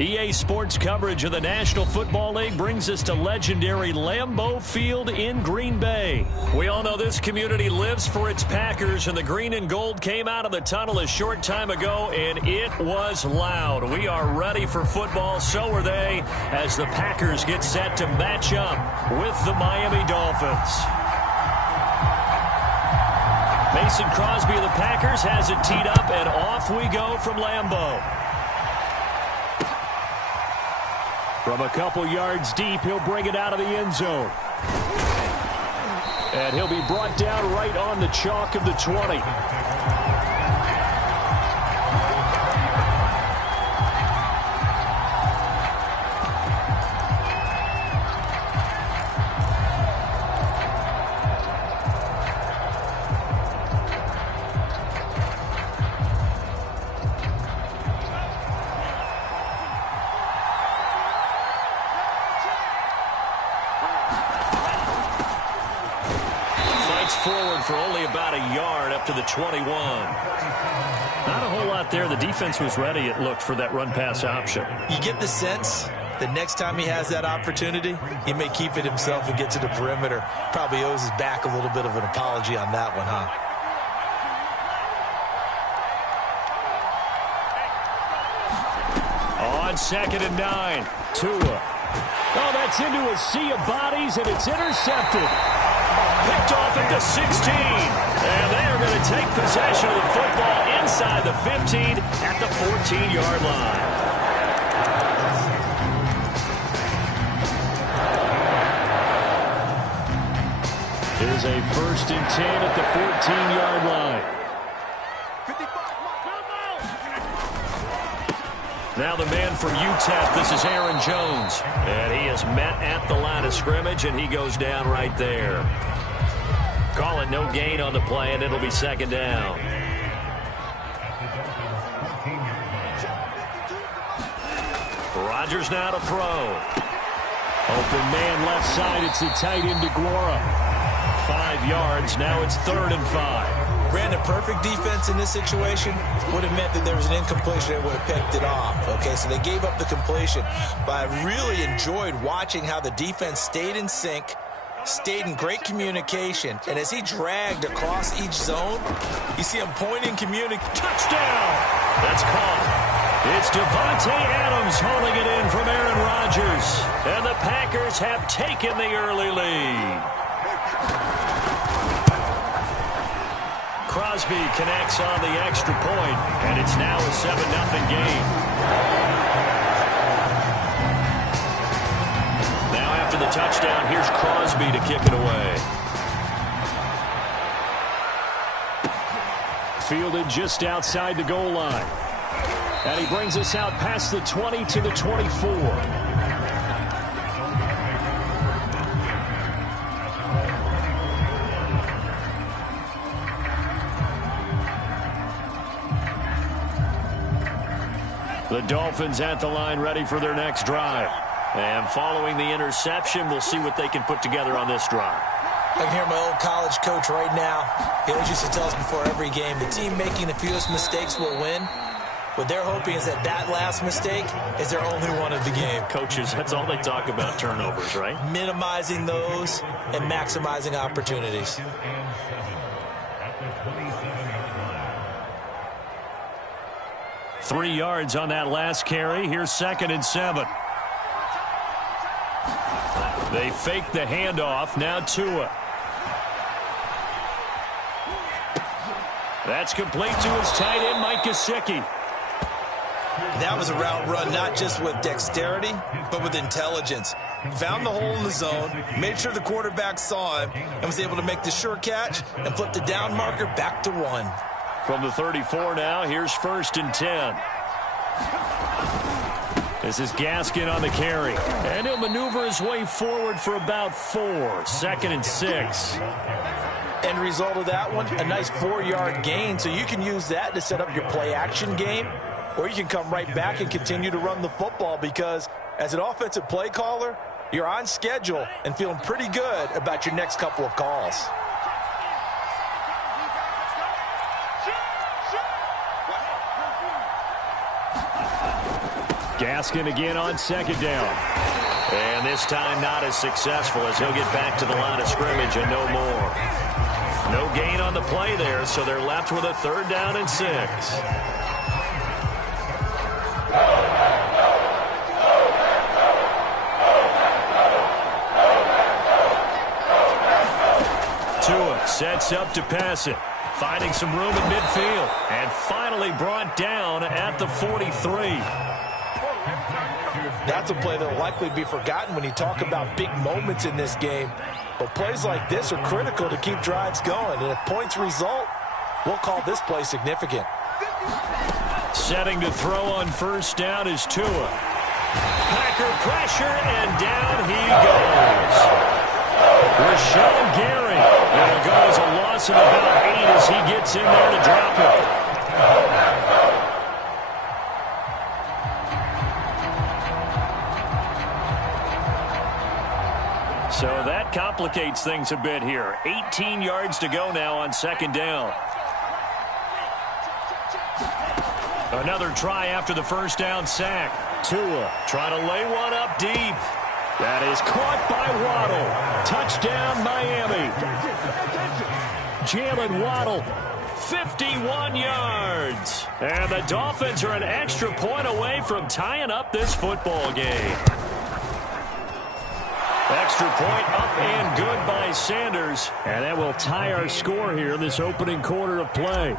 EA Sports coverage of the National Football League brings us to legendary Lambeau Field in Green Bay. We all know this community lives for its Packers, and the green and gold came out of the tunnel a short time ago, and it was loud. We are ready for football, so are they, as the Packers get set to match up with the Miami Dolphins. Mason Crosby of the Packers has it teed up, and off we go from Lambeau. From a couple yards deep, he'll bring it out of the end zone. And he'll be brought down right on the chalk of the 20. Forward for only about a yard up to the 21. Not a whole lot there. The defense was ready, it looked, for that run-pass option. You get the sense that next time he has that opportunity, he may keep it himself and get to the perimeter. Probably owes his back a little bit of an apology on that one, huh? On 2nd and 9, Tua. Oh, that's into a sea of bodies, and it's intercepted. Picked off at the 16. And they are going to take possession of the football inside the 15 at the 14-yard line. Here's a 1st and 10 at the 14-yard line. Now the man from UTEP, this is Aaron Jones. And he is met at the line of scrimmage, and he goes down right there. Call it no gain on the play, and it'll be 2nd down. Rodgers now to throw. Open man left side. It's the tight end DeGuara. 5 yards. Now it's 3rd and 5. Brandon, perfect defense in this situation would have meant that there was an incompletion that would have picked it off. Okay, so they gave up the completion. But I really enjoyed watching how the defense stayed in sync, stayed in great communication, and as he dragged across each zone, you see him pointing, touchdown! That's caught. It's Devontae Adams hauling it in from Aaron Rodgers, and the Packers have taken the early lead. Crosby connects on the extra point, and it's now a 7-0 game. After the touchdown, here's Crosby to kick it away. Fielded just outside the goal line. And he brings us out past the 20 to the 24. The Dolphins at the line, ready for their next drive. And following the interception, we'll see what they can put together on this drive. I can hear my old college coach right now. He always used to tell us before every game, the team making the fewest mistakes will win. What they're hoping is that that last mistake is their only one of the game. Coaches, that's all they talk about, turnovers, right? Minimizing those and maximizing opportunities. Three yards on that last carry. Here's 2nd and 7. They fake the handoff. Now Tua. That's complete to his tight end, Mike Gesicki. That was a route run not just with dexterity, but with intelligence. Found the hole in the zone, made sure the quarterback saw him, and was able to make the sure catch and flip the down marker back to 1. From the 34 now, here's 1st and 10. This is Gaskin on the carry. And he'll maneuver his way forward for about 4. 2nd and 6. End result of that one, a nice 4-yard gain. So you can use that to set up your play-action game, or you can come right back and continue to run the football because as an offensive play caller, you're on schedule and feeling pretty good about your next couple of calls. Gaskin again on second down. And this time not as successful as he'll get back to the line of scrimmage and no more. No gain on the play there, so they're left with a 3rd down and 6. Tua sets up to pass it. Finding some room in midfield. And finally brought down at the 43. That's a play that will likely be forgotten when you talk about big moments in this game. But plays like this are critical to keep drives going. And if points result, we'll call this play significant. Setting to throw on 1st down is Tua. Packer pressure, and down he goes. Rashawn Gary. It'll go as a loss of about 8 as he gets in there to drop it. So that complicates things a bit here. 18 yards to go now on 2nd down. Another try after the 1st down sack. Tua trying to lay one up deep. That is caught by Waddle. Touchdown, Miami. Jalen Waddle, 51 yards. And the Dolphins are an extra point away from tying up this football game. Extra point up and good by Sanders. And that will tie our score here in this opening quarter of play.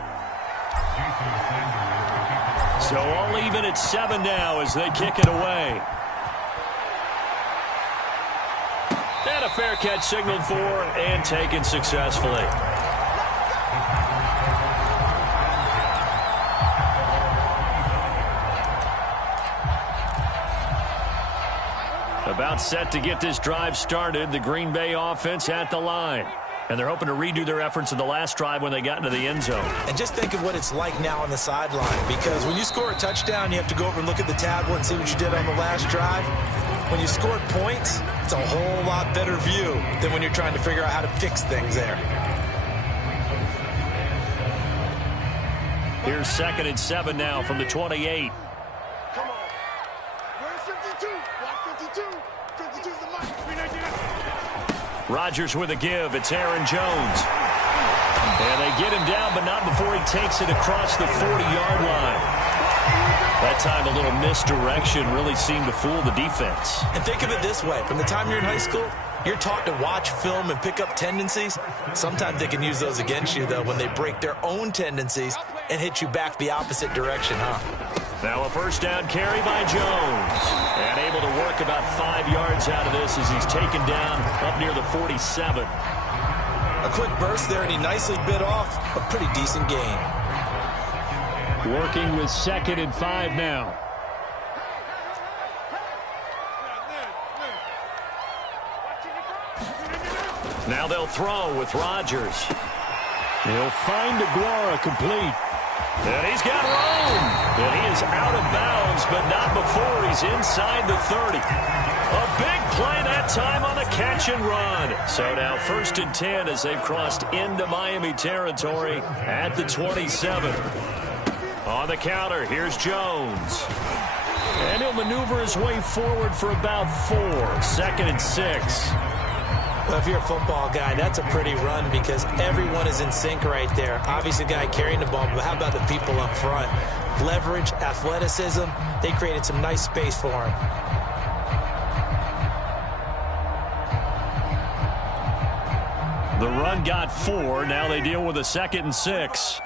So all even at 7 now as they kick it away. And a fair catch signaled for and taken successfully. About set to get this drive started. The Green Bay offense at the line. And they're hoping to redo their efforts in the last drive when they got into the end zone. And just think of what it's like now on the sideline. Because when you score a touchdown, you have to go over and look at the tablet and see what you did on the last drive. When you scored points, it's a whole lot better view than when you're trying to figure out how to fix things there. Here's 2nd and 7 now from the 28. Come on. Where's 52? Block 52. 52's the mark. Rodgers with a give. It's Aaron Jones. And they get him down, but not before he takes it across the 40-yard line. That time a little misdirection really seemed to fool the defense. And think of it this way. From the time you're in high school, you're taught to watch film and pick up tendencies. Sometimes they can use those against you, though, when they break their own tendencies and hit you back the opposite direction, huh? Now a 1st down carry by Jones. And able to work about 5 yards out of this as he's taken down up near the 47. A quick burst there, and he nicely bit off a pretty decent gain. Working with 2nd and 5 now. Now they'll throw with Rodgers. He'll find Aguara complete. And he's got room. And he is out of bounds, but not before he's inside the 30. A big play that time on the catch and run. So now 1st and 10 as they've crossed into Miami territory at the 27. On the counter, here's Jones. And he'll maneuver his way forward for about 4. 2nd and 6. Well, if you're a football guy, that's a pretty run because everyone is in sync right there. Obviously, the guy carrying the ball, but how about the people up front? Leverage, athleticism, they created some nice space for him. The run got 4. Now they deal with a 2nd and 6.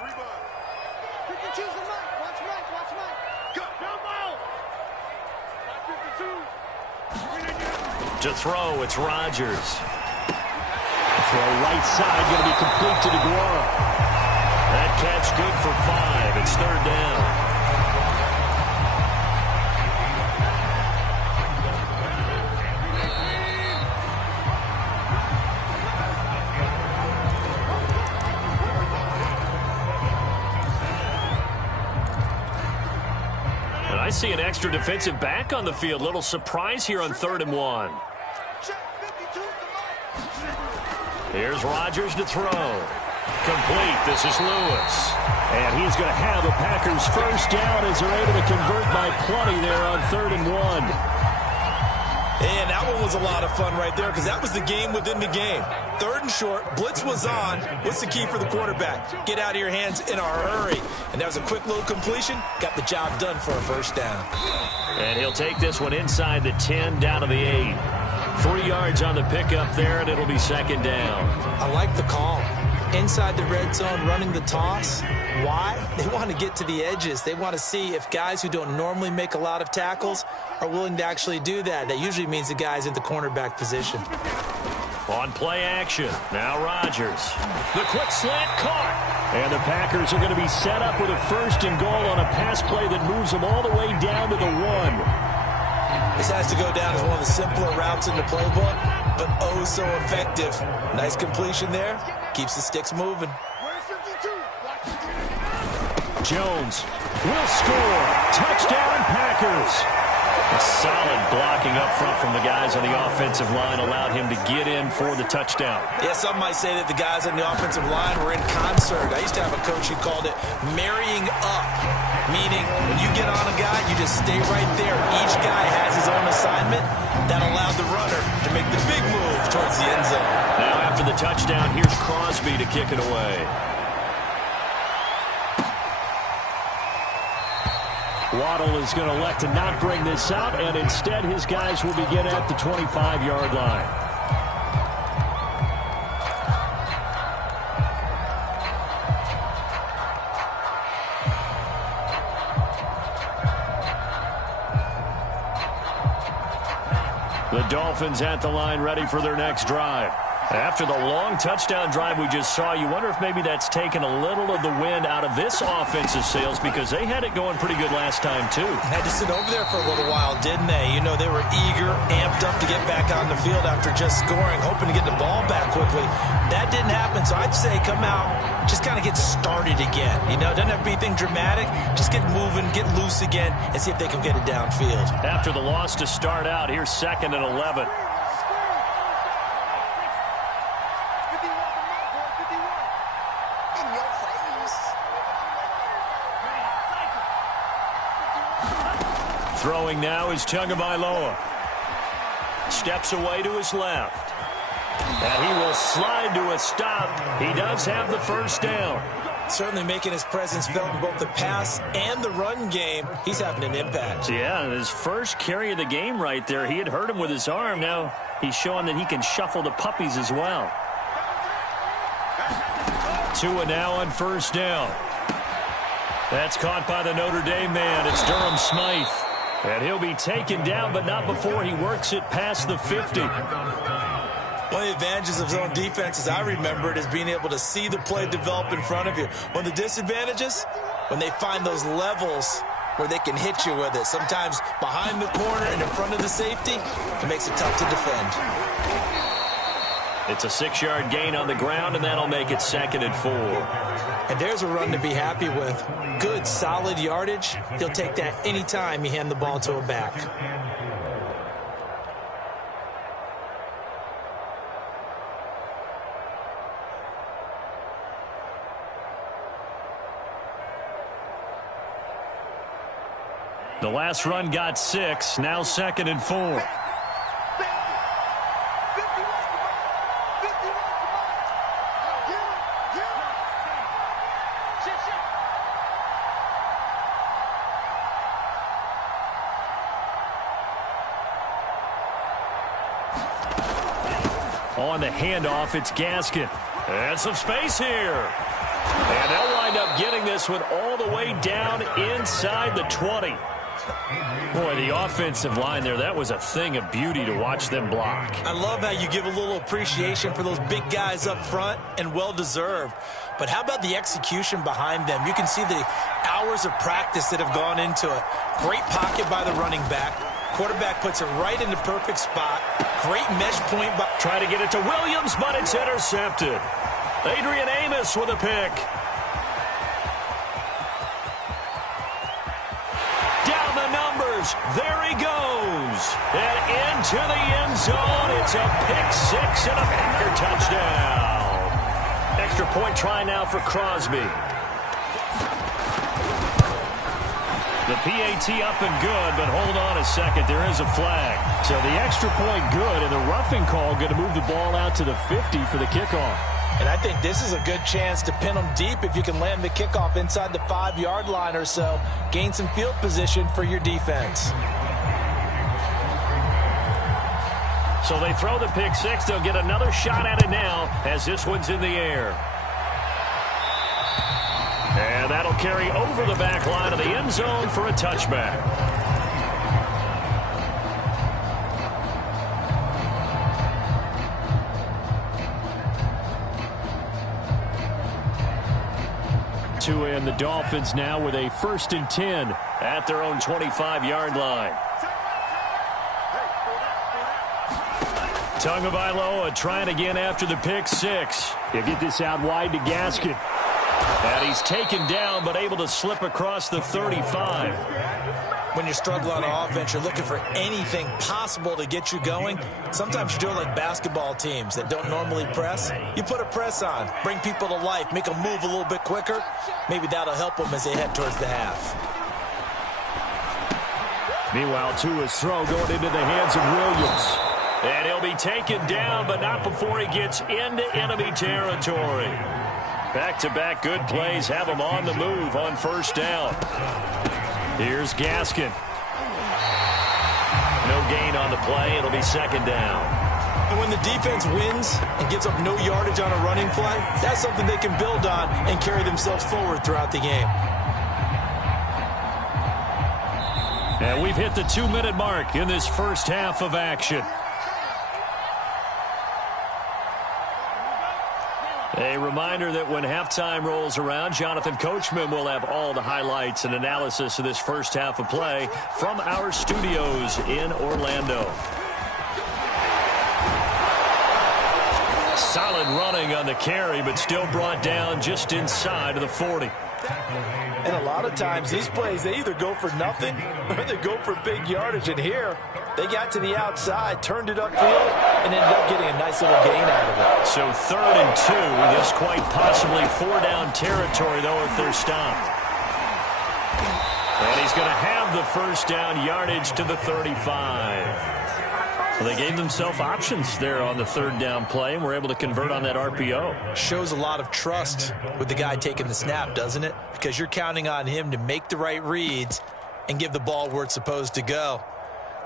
To throw, it's Rodgers. Throw right side, going to be complete to Aguara. That catch good for 5. It's 3rd down. And I see an extra defensive back on the field. Little surprise here on 3rd and 1. Check 52's the mark. Here's Rodgers to throw. complete. This is Lewis. And he's going to have a Packers first down as they're able to convert by plenty there on 3rd and 1. And that one was a lot of fun right there because that was the game within the game. 3rd and short, blitz was on. What's the key for the quarterback? Get out of your hands in a hurry. And that was a quick little completion. Got the job done for a first down. And he'll take this one inside the 10 down to the 8. 3 yards on the pickup there, and it'll be 2nd down. I like the call. Inside the red zone, running the toss. Why? They want to get to the edges. They want to see if guys who don't normally make a lot of tackles are willing to actually do that. That usually means the guy's in the cornerback position. On play action, now Rodgers. The quick slant caught. And the Packers are going to be set up with a 1st and goal on a pass play that moves them all the way down to the 1. This has to go down as one of the simpler routes in the playbook, but oh so effective. Nice completion there. Keeps the sticks moving. Jones will score. Touchdown, Packers. A solid blocking up front from the guys on the offensive line allowed him to get in for the touchdown. Yeah, some might say that the guys on the offensive line were in concert. I used to have a coach who called it marrying up, meaning when you get on a guy, you just stay right there. Each guy has his own assignment. That allowed the runner to make the big move towards the end zone. Now after the touchdown, here's Crosby to kick it away. Waddle is going to elect to not bring this out, and instead his guys will begin at the 25-yard line. The Dolphins at the line ready for their next drive. After the long touchdown drive we just saw, you wonder if maybe that's taken a little of the wind out of this offensive sails because they had it going pretty good last time, too. Had to sit over there for a little while, didn't they? You know, they were eager, amped up to get back on the field after just scoring, hoping to get the ball back quickly. That didn't happen, so I'd say come out, just kind of get started again. You know, it doesn't have to be anything dramatic. Just get moving, get loose again, and see if they can get it downfield. After the loss to start out, here's 2nd and 11. Throwing now is Tagovailoa. Steps away to his left. And he will slide to a stop. He does have the first down. Certainly making his presence felt in both the pass and the run game. He's having an impact. Yeah, his first carry of the game right there. He had hurt him with his arm. Now he's showing that he can shuffle the puppies as well. Tua now on first down. That's caught by the Notre Dame man. It's Durham Smythe. And he'll be taken down, but not before he works it past the 50. One of the advantages of zone defense, as I remember it, is being able to see the play develop in front of you. One of the disadvantages, when they find those levels where they can hit you with it. Sometimes behind the corner and in front of the safety, it makes it tough to defend. It's a 6-yard gain on the ground, and that'll make it 2nd and 4. And there's a run to be happy with. Good, solid yardage. He'll take that anytime you hand the ball to a back. The last run got 6, now 2nd and 4. On the handoff, it's Gaskin. And some space here. And they'll wind up getting this one all the way down inside the 20. Boy, the offensive line there, that was a thing of beauty to watch them block. I love how you give a little appreciation for those big guys up front, and well-deserved. But how about the execution behind them? You can see the hours of practice that have gone into it. Great pocket by the running back. Quarterback puts it right in the perfect spot. Great mesh point. Try to get it to Williams, but it's intercepted. Adrian Amos with a pick. Down the numbers. There he goes. And into the end zone. It's a pick 6 and a Packer touchdown. extra point try now for Crosby. The PAT up and good, but hold on a second. There is a flag. So the extra point good, and the roughing call going to move the ball out to the 50 for the kickoff. And I think this is a good chance to pin them deep if you can land the kickoff inside the 5-yard line or so. Gain some field position for your defense. So they throw the pick six. They'll get another shot at it now as this one's in the air. And that'll carry over the back line of the end zone for a touchback. And the Dolphins now with a 1st and 10 at their own 25-yard line. Tagovailoa trying again after the pick six. He'll get this out wide to Gaskin. And he's taken down but able to slip across the 35. When you're struggling on offense, you're looking for anything possible to get you going. Sometimes you do it like basketball teams that don't normally press. You put a press on, bring people to life, make them move a little bit quicker. Maybe that'll help them as they head towards the half. Meanwhile, Tua's throw going into the hands of Williams. And he'll be taken down, but not before he gets into enemy territory. Back-to-back good plays have him on the move on 1st down. Here's Gaskin. No gain on the play. It'll be 2nd down. And when the defense wins and gives up no yardage on a running play, that's something they can build on and carry themselves forward throughout the game. And we've hit the 2-minute mark in this first half of action. A reminder that when halftime rolls around, Jonathan Coachman will have all the highlights and analysis of this first half of play from our studios in Orlando. Solid running on the carry, but still brought down just inside of the 40. And a lot of times these plays, they either go for nothing or they go for big yardage. And here, they got to the outside, turned it upfield, and ended up getting a nice little gain out of it. So 3rd and 2. This quite possibly 4-down territory, though, if they're stopped. And he's going to have the 1st down yardage to the 35. Well, they gave themselves options there on the 3rd down play and were able to convert on that RPO. Shows a lot of trust with the guy taking the snap, doesn't it? Because you're counting on him to make the right reads and give the ball where it's supposed to go.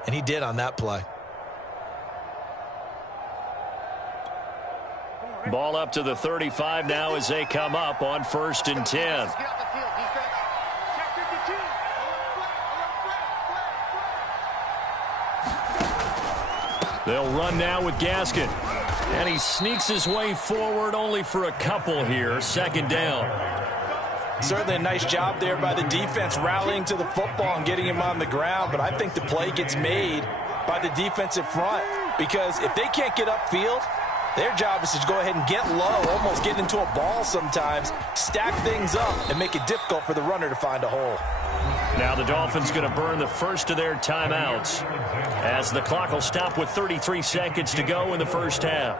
And he did on that play. Ball up to the 35 now as they come up on 1st and 10. They'll run now with Gaskin. And he sneaks his way forward only for a couple here. 2nd down. Certainly a nice job there by the defense rallying to the football and getting him on the ground. But I think the play gets made by the defensive front. Because if they can't get upfield, their job is to go ahead and get low, almost get into a ball sometimes, stack things up, and make it difficult for the runner to find a hole. Now the Dolphins going to burn the first of their timeouts as the clock will stop with 33 seconds to go in the first half.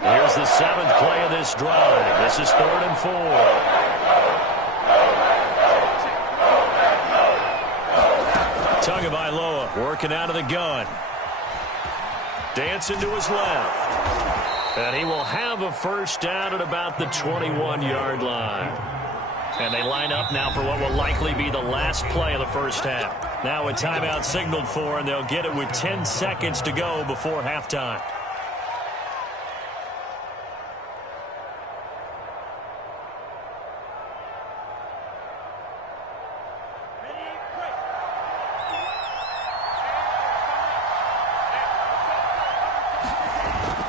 Here's the 7th play of this drive. This is 3rd and 4. Tagovailoa working out of the gun. Dancing to his left. And he will have a 1st down at about the 21-yard line. And they line up now for what will likely be the last play of the first half. Now a timeout signaled for, and they'll get it with 10 seconds to go before halftime.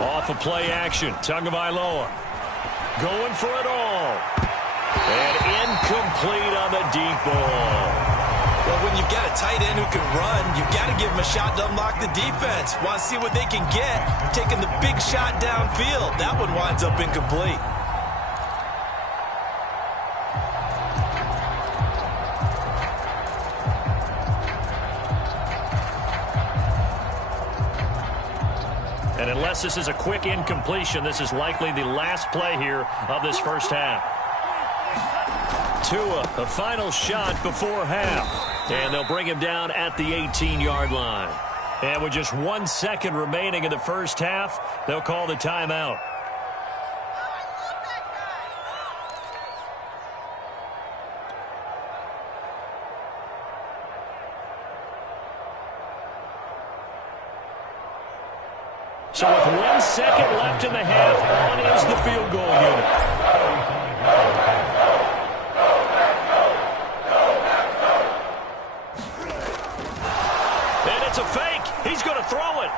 Off of play action, Tagovailoa going for it all. And incomplete on the deep ball. Well, when you've got a tight end who can run, you've got to give him a shot to unlock the defense. Want to see what they can get, taking the big shot downfield. That one winds up incomplete. And unless this is a quick incompletion, this is likely the last play here of this first half. Tua, the final shot before half. And they'll bring him down at the 18-yard line. And with just 1 second remaining in the first half, they'll call the timeout. So with 1 second left in the half, on is the field goal unit. And it's a fake. He's going to throw it.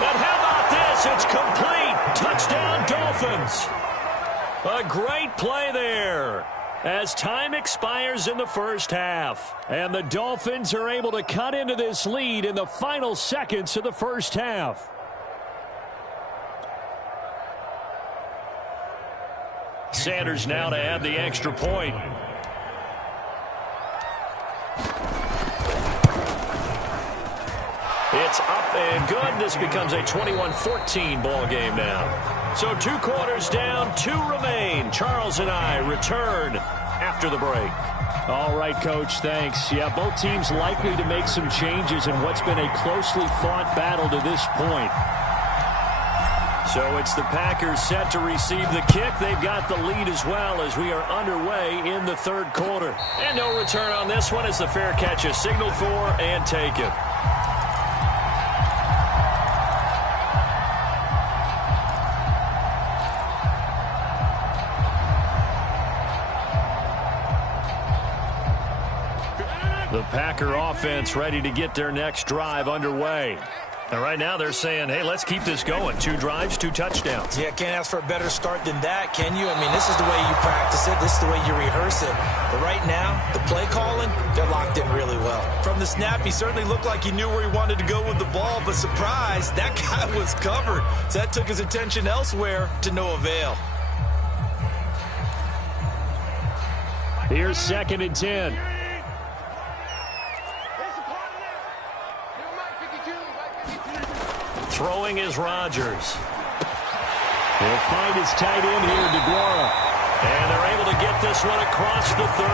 And how about this? It's complete. Touchdown, Dolphins. A great play there as time expires in the first half. And the Dolphins are able to cut into this lead in the final seconds of the first half. Sanders now to add the extra point. It's up and good. This becomes a 21-14 ball game now. So 2 quarters down, 2 remain. Charles and I return after the break. All right, Coach, thanks. Yeah, both teams likely to make some changes in what's been a closely fought battle to this point. So it's the Packers set to receive the kick. They've got the lead as well as we are underway in the third quarter. And no return on this one as the fair catch is signaled for and taken. The Packer offense ready to get their next drive underway. And right now they're saying, hey, let's keep this going. 2 drives, 2 touchdowns. Yeah, can't ask for a better start than that, can you? I mean, this is the way you practice it. This is the way you rehearse it. But right now, the play calling, they're locked in really well. From the snap, he certainly looked like he knew where he wanted to go with the ball. But surprise, that guy was covered. So that took his attention elsewhere to no avail. Here's 2nd and 10. Throwing is Rodgers. He'll find his tight end here, DeGuara. And they're able to get this one across the 35.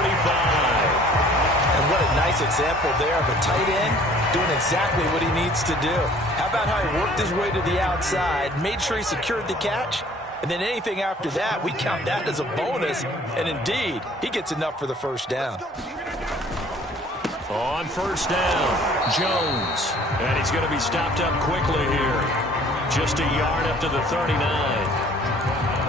And what a nice example there of a tight end doing exactly what he needs to do. How about how he worked his way to the outside, made sure he secured the catch, and then anything after that, we count that as a bonus. And indeed, he gets enough for the first down. On first down, Jones. And he's going to be stopped up quickly here. Just a yard up to the 39.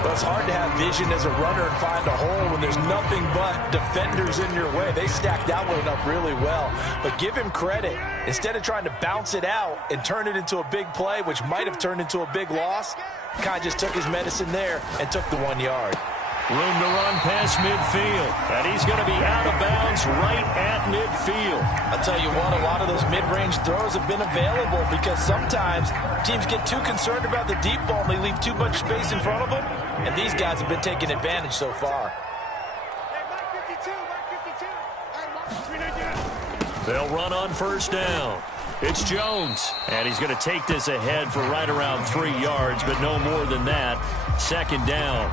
Well, it's hard to have vision as a runner and find a hole when there's nothing but defenders in your way. They stacked that one up really well. But give him credit. Instead of trying to bounce it out and turn it into a big play, which might have turned into a big loss, kind of just took his medicine there and took the 1 yard. Room to run past midfield. And he's going to be out of bounds right at midfield. I'll tell you what, a lot of those mid-range throws have been available because sometimes teams get too concerned about the deep ball and they leave too much space in front of them. And these guys have been taking advantage so far. They'll run on first down. It's Jones. And he's going to take this ahead for right around 3 yards, but no more than that. 2nd down.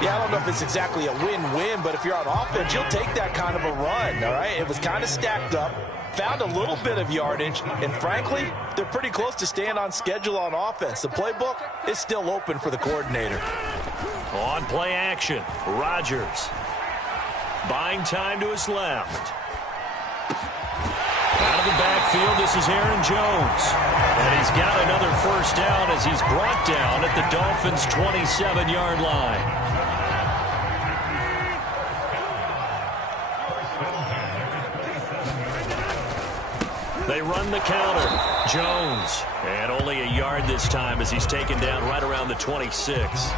Yeah, I don't know if it's exactly a win-win, but if you're on offense, you'll take that kind of a run, all right? It was kind of stacked up, found a little bit of yardage, and frankly, they're pretty close to staying on schedule on offense. The playbook is still open for the coordinator. On play action, Rodgers. Buying time to his left. Out of the backfield, this is Aaron Jones. And he's got another first down as he's brought down at the Dolphins' 27-yard line. They run the counter. Jones. And only a yard this time as he's taken down right around the 26.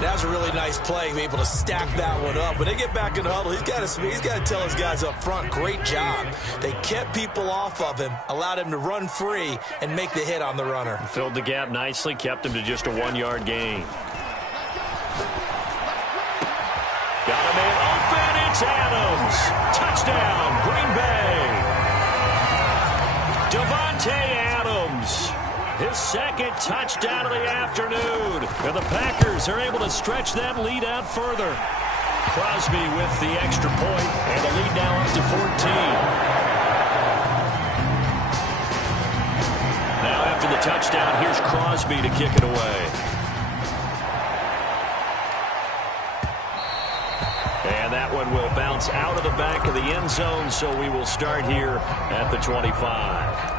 That was a really nice play, able to stack that one up. When they get back in the huddle, he's got to tell his guys up front, great job. They kept people off of him, allowed him to run free and make the hit on the runner. Filled the gap nicely, kept him to just a 1-yard gain. Got a man open, it's Adams. Touchdown, Green Bay. Davante Adams. his second touchdown of the afternoon. And the Packers are able to stretch that lead out further. Crosby with the extra point, and the lead now up to 14. Now after the touchdown, here's Crosby to kick it away. And that one will bounce out of the back of the end zone, so we will start here at the 25.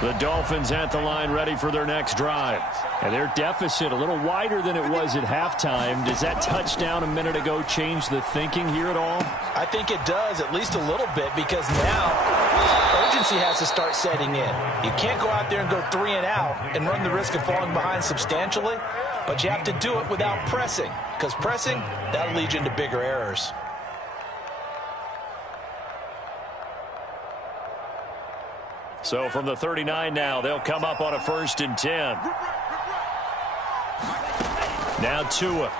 The Dolphins at the line ready for their next drive. And their deficit a little wider than it was at halftime. Does that touchdown a minute ago change the thinking here at all? I think it does, at least a little bit, because now urgency has to start setting in. You can't go out there and go 3 and out and run the risk of falling behind substantially, but you have to do it without pressing, because pressing, that'll lead you into bigger errors. So from the 39 now, they'll come up on a 1st and 10. Now Tua.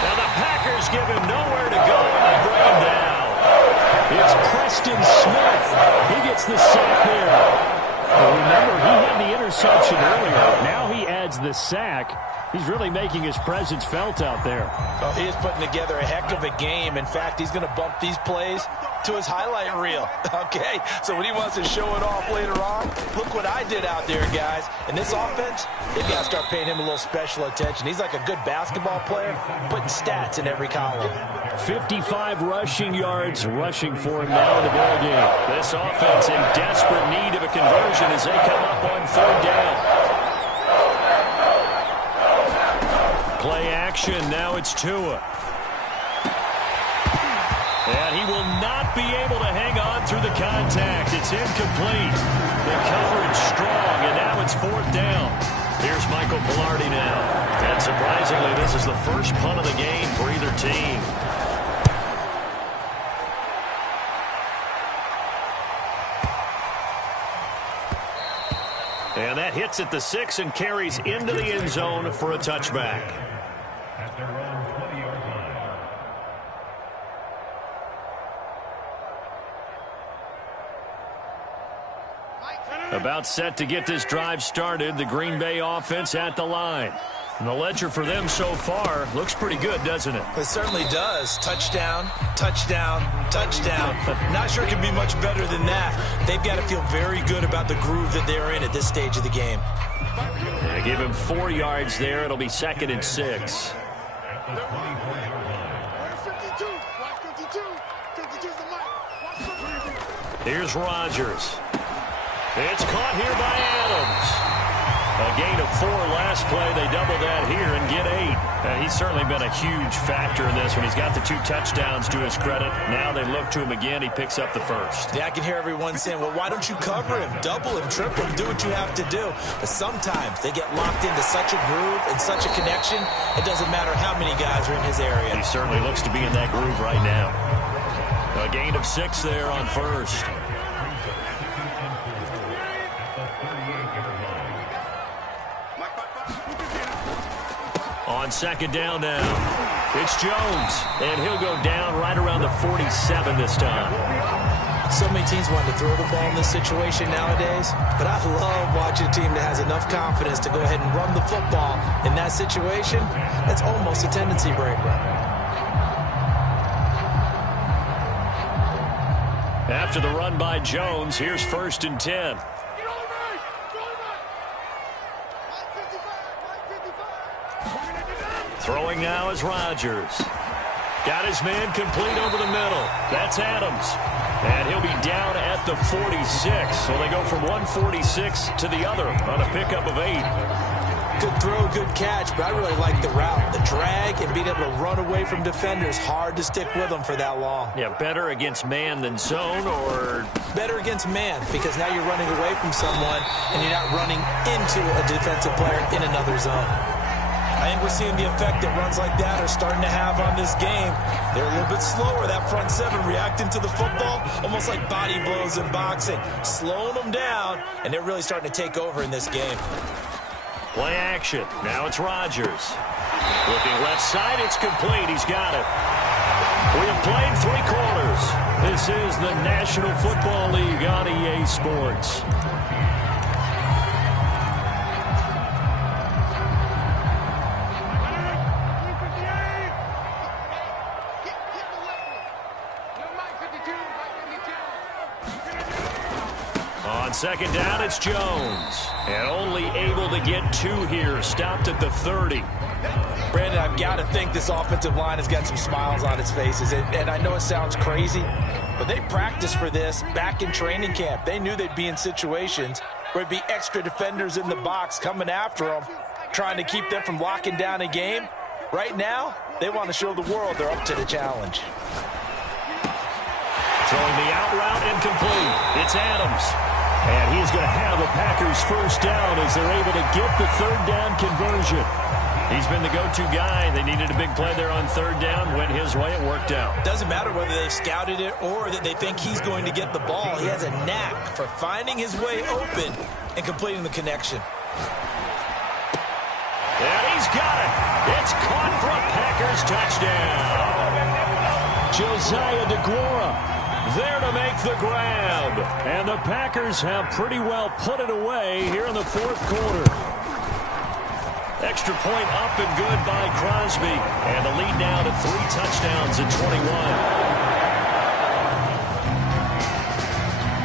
Now the Packers give him nowhere to go, and they bring him down. It's Preston Smith. He gets the sack there. Well, remember, he had the interception earlier. Now he adds the sack. He's really making his presence felt out there. Oh, he is putting together a heck of a game. In fact, he's going to bump these plays to his highlight reel. Okay, so when he wants to show it off later on, look what I did out there, guys. And this offense, they've got to start paying him a little special attention. He's like a good basketball player, putting stats in every column. 55 rushing yards rushing for him now in the ball game. This offense in desperate need of a conversion as they come up on 3rd down. Play action, now it's Tua. And he will not be able to hang on through the contact. It's incomplete. The coverage strong, and now it's 4th down. Here's Michael Pilardi now. And surprisingly, this is the first punt of the game for either team. And that hits at the 6 and carries into the end zone for a touchback. About set to get this drive started, the Green Bay offense at the line. And the ledger for them so far looks pretty good, doesn't it? It certainly does. Touchdown, touchdown, touchdown. Not sure it can be much better than that. They've got to feel very good about the groove that they're in at this stage of the game. Yeah, give him 4 yards there. It'll be 2nd and 6. Here's Rodgers. It's caught here by Adams. A gain of 4 last play. They double that here and get 8. He's certainly been a huge factor in this one. He's got the 2 touchdowns to his credit. Now they look to him again. He picks up the 1st. Yeah, I can hear everyone saying, well, why don't you cover him, double him, triple him, do what you have to do. But sometimes they get locked into such a groove and such a connection, it doesn't matter how many guys are in his area. He certainly looks to be in that groove right now. A gain of 6 there on 1st. On 2nd down now, it's Jones, and he'll go down right around the 47 this time. So many teams want to throw the ball in this situation nowadays, but I love watching a team that has enough confidence to go ahead and run the football in that situation. That's almost a tendency breaker. After the run by Jones, here's 1st and 10. Throwing now is Rodgers. Got his man complete over the middle. That's Adams. And he'll be down at the 46. So they go from 146 to the other on a pickup of 8. Good throw, good catch, but I really like the route. The drag and being able to run away from defenders. Hard to stick with them for that long. Yeah, better against man than zone, or? Better against man, because now you're running away from someone and you're not running into a defensive player in another zone. I think we're seeing the effect that runs like that are starting to have on this game. They're a little bit slower, that front 7 reacting to the football, almost like body blows in boxing, slowing them down, and they're really starting to take over in this game. Play action. Now it's Rodgers. Looking left side. It's complete. He's got it. We have played 3 quarters. This is the National Football League on EA Sports. On second down, it's Jones. And only able to get 2 here. Stopped at the 30. Brandon, I've got to think this offensive line has got some smiles on its faces. And I know it sounds crazy, but they practiced for this back in training camp. They knew they'd be in situations where there'd be extra defenders in the box coming after them, trying to keep them from locking down a game. Right now, they want to show the world they're up to the challenge. Throwing the out route incomplete. It's Adams. And he's going to have the Packers first down as they're able to get the 3rd down conversion. He's been the go-to guy. They needed a big play there on 3rd down. Went his way. It worked out. Doesn't matter whether they scouted it or that they think he's going to get the ball. He has a knack for finding his way open and completing the connection. And he's got it. It's caught for a Packers touchdown. Josiah DeGuara there to make the grab. And the Packers have pretty well put it away here in the 4th quarter. Extra point up and good by Crosby. And the lead now to 3 touchdowns at 21.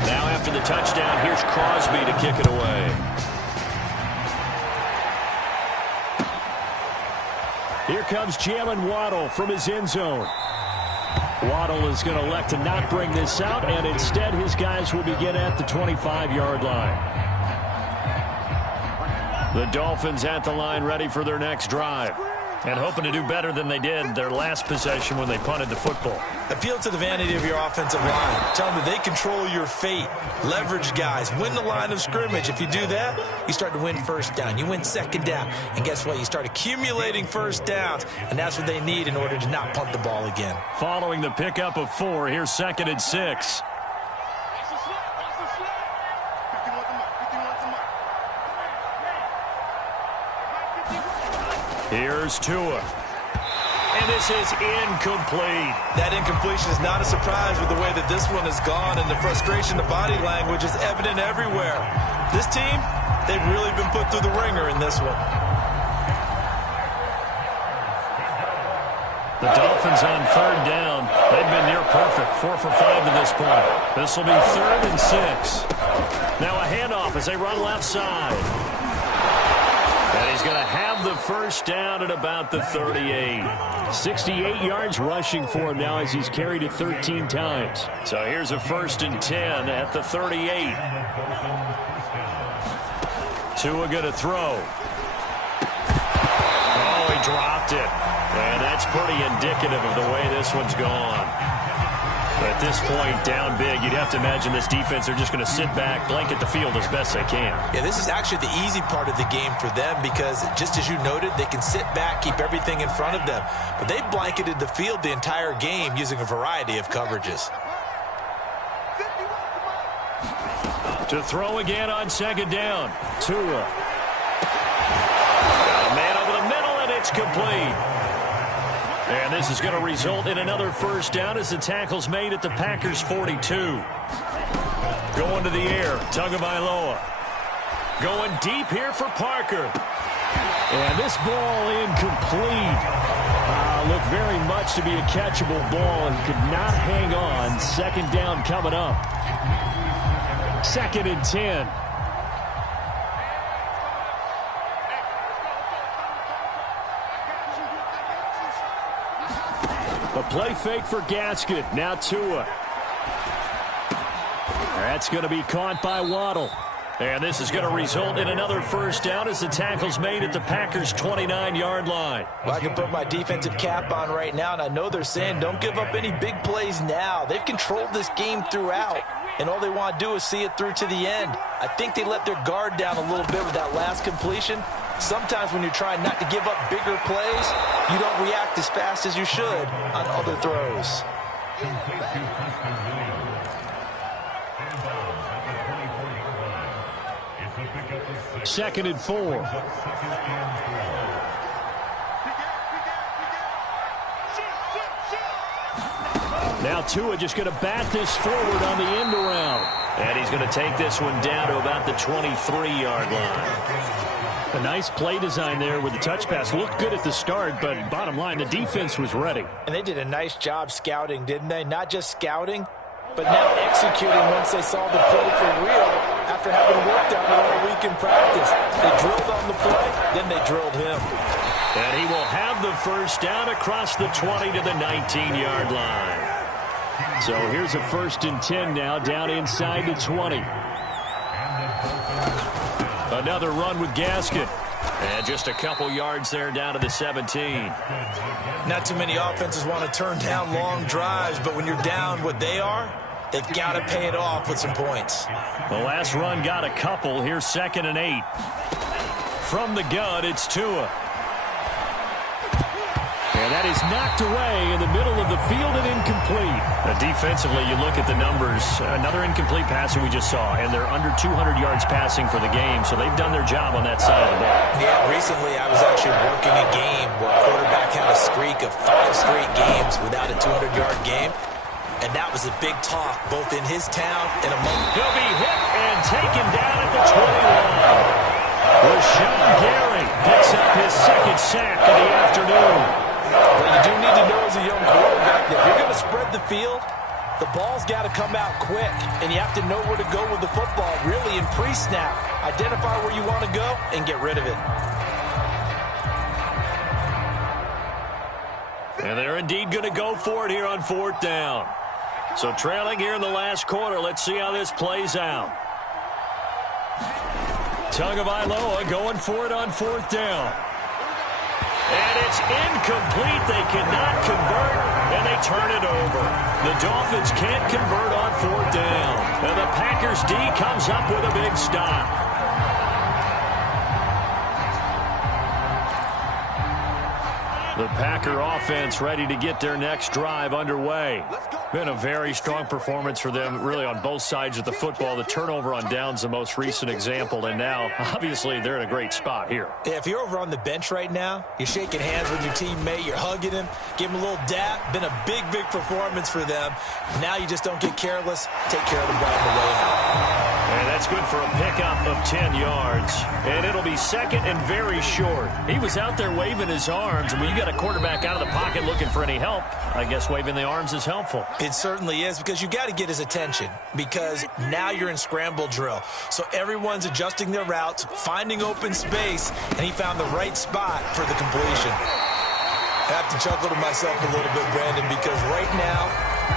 Now after the touchdown, here's Crosby to kick it away. Here comes Jalen Waddle from his end zone. Waddle is going to elect to not bring this out, and instead his guys will begin at the 25-yard line. The Dolphins at the line ready for their next drive, and hoping to do better than they did their last possession when they punted the football. Appeal to the vanity of your offensive line. Tell them that they control your fate. Leverage guys. Win the line of scrimmage. If you do that, you start to win 1st down. You win 2nd down. And guess what? You start accumulating 1st downs. And that's what they need in order to not punt the ball again. Following the pickup of 4, here's 2nd and 6. Here's Tua. And this is incomplete. That incompletion is not a surprise with the way that this one has gone, and the frustration, the body language is evident everywhere. This team, they've really been put through the ringer in this one. The Dolphins on 3rd down. They've been near perfect. 4 for 5 to this point. This will be 3rd and 6. Now a handoff as they run left side. And he's going to have the first down at about the 38. 68 yards rushing for him now as he's carried it 13 times. So here's a 1st and 10 at the 38. Tua going to throw. Oh, he dropped it. And that's pretty indicative of the way this one's gone. But at this point, down big, you'd have to imagine this defense are just going to sit back, blanket the field as best they can. Yeah, this is actually the easy part of the game for them because, just as you noted, they can sit back, keep everything in front of them. But they blanketed the field the entire game using a variety of coverages. To throw again on 2nd down. Tua. Got a man over the middle, and it's complete. And this is going to result in another first down as the tackle's made at the Packers' 42. Going to the air, Tagovailoa. Going deep here for Parker. And this ball incomplete. Looked very much to be a catchable ball and could not hang on. 2nd down coming up. 2nd and 10. A play fake for Gaskin. Now Tua. That's going to be caught by Waddle. And this is going to result in another first down as the tackle's made at the Packers' 29-yard line. Well, I can put my defensive cap on right now, and I know they're saying don't give up any big plays now. They've controlled this game throughout, and all they want to do is see it through to the end. I think they let their guard down a little bit with that last completion. Sometimes when you're trying not to give up bigger plays, you don't react as fast as you should on other throws. 2nd and 4. Now Tua just going to bat this forward on the end around. And he's going to take this one down to about the 23-yard line. A nice play design there with the touch pass. Looked good at the start, but bottom line, the defense was ready. And they did a nice job scouting, didn't they? Not just scouting, but now executing once they saw the play for real after having worked on it all week in practice. They drilled on the play, then they drilled him. And he will have the first down across the 20 to the 19-yard line. So here's a 1st and 10 now, down inside the 20. Another run with Gaskin. And just a couple yards there down to the 17. Not too many offenses want to turn down long drives, but when you're down what they are, they've got to pay it off with some points. The last run got a couple. Here's 2nd and 8. From the gun, it's Tua. And that is knocked away in the middle of the field and incomplete. Defensively, you look at the numbers. Another incomplete pass that we just saw, and they're under 200 yards passing for the game, so they've done their job on that side of the ball. Yeah, recently I was actually working a game where a quarterback had a streak of 5 straight games without a 200-yard game, and that was a big talk, both in his town and among... He'll be hit and taken down at the 21. Rashawn Gary picks up his 2nd sack of the afternoon. What you do need to know as a young quarterback, that if you're going to spread the field, the ball's got to come out quick, and you have to know where to go with the football, really in pre-snap. Identify where you want to go and get rid of it. And they're indeed going to go for it here on 4th down. So trailing here in the last quarter, let's see how this plays out. Tagovailoa going for it on 4th down. And it's incomplete. They cannot convert, and they turn it over. The Dolphins can't convert on 4th down. And the Packers D comes up with a big stop. The Packer offense ready to get their next drive underway. Been a very strong performance for them, really, on both sides of the football. The turnover on downs, the most recent example, and now, obviously, they're in a great spot here. Yeah, if you're over on the bench right now, you're shaking hands with your teammate, you're hugging him, give him a little dap. Been a big, big performance for them. Now you just don't get careless. Take care of the ball on the way out. And that's good for a pickup of 10 yards. And it'll be 2nd and very short. He was out there waving his arms. And when you got a quarterback out of the pocket looking for any help, I guess waving the arms is helpful. It certainly is, because you got to get his attention, because now you're in scramble drill. So everyone's adjusting their routes, finding open space, and he found the right spot for the completion. I have to chuckle to myself a little bit, Brandon, because right now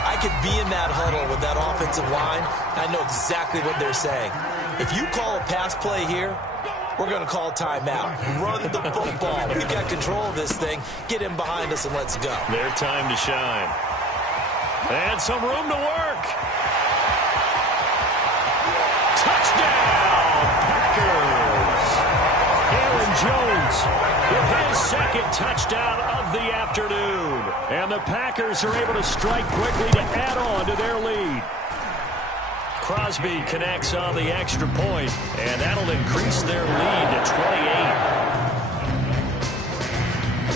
I could be in that huddle with that offensive line. I know exactly what they're saying. If you call a pass play here, we're going to call timeout. Run the football. We've got control of this thing. Get him behind us and let's go. Their time to shine. And some room to work. Touchdown, Packers. Aaron Jones with his 2nd touchdown of the afternoon. And the Packers are able to strike quickly to add on to their lead. Crosby connects on the extra point, and that'll increase their lead to 28.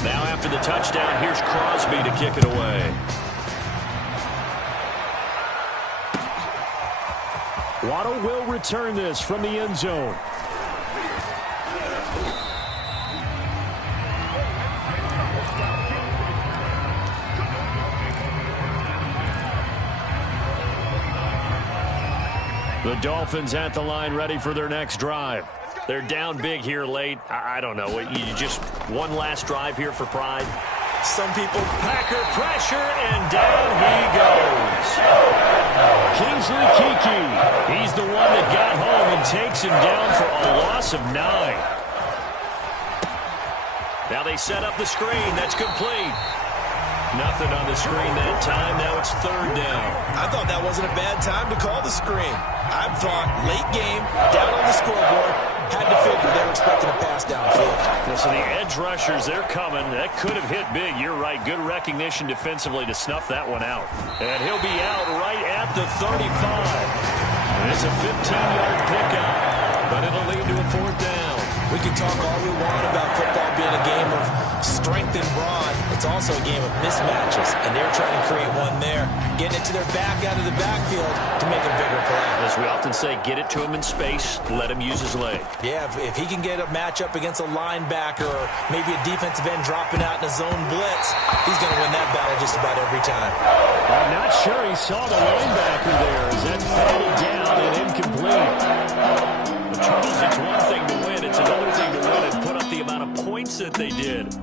Now after the touchdown, here's Crosby to kick it away. Waddle will return this from the end zone. The Dolphins at the line, ready for their next drive. They're down big here late. I don't know. You just one last drive here for pride. Some people... Packer pressure, and down he goes. Kingsley Keke. He's the one that got home and takes him down for a loss of 9. Now they set up the screen. That's complete. Nothing on the screen that time. Now it's 3rd down. I thought that wasn't a bad time to call the screen. I thought late game, down on the scoreboard, had to figure they were expecting a pass downfield. So the edge rushers, they're coming. That could have hit big. You're right. Good recognition defensively to snuff that one out. And he'll be out right at the 35. And it's a 15-yard pickup. But it'll lead to a 4th down. We can talk all we want about football being a game of strength and brawn. It's also a game of mismatches, and they're trying to create one there, getting it to their back out of the backfield to make a bigger play. As we often say, get it to him in space, let him use his leg. Yeah, if he can get a matchup against a linebacker or maybe a defensive end dropping out in a zone blitz, he's going to win that battle just about every time. I'm not sure he saw the linebacker there as that's batted down and incomplete. The trouble is, it's one thing to win, it's another thing to win and put up the amount of points that they did.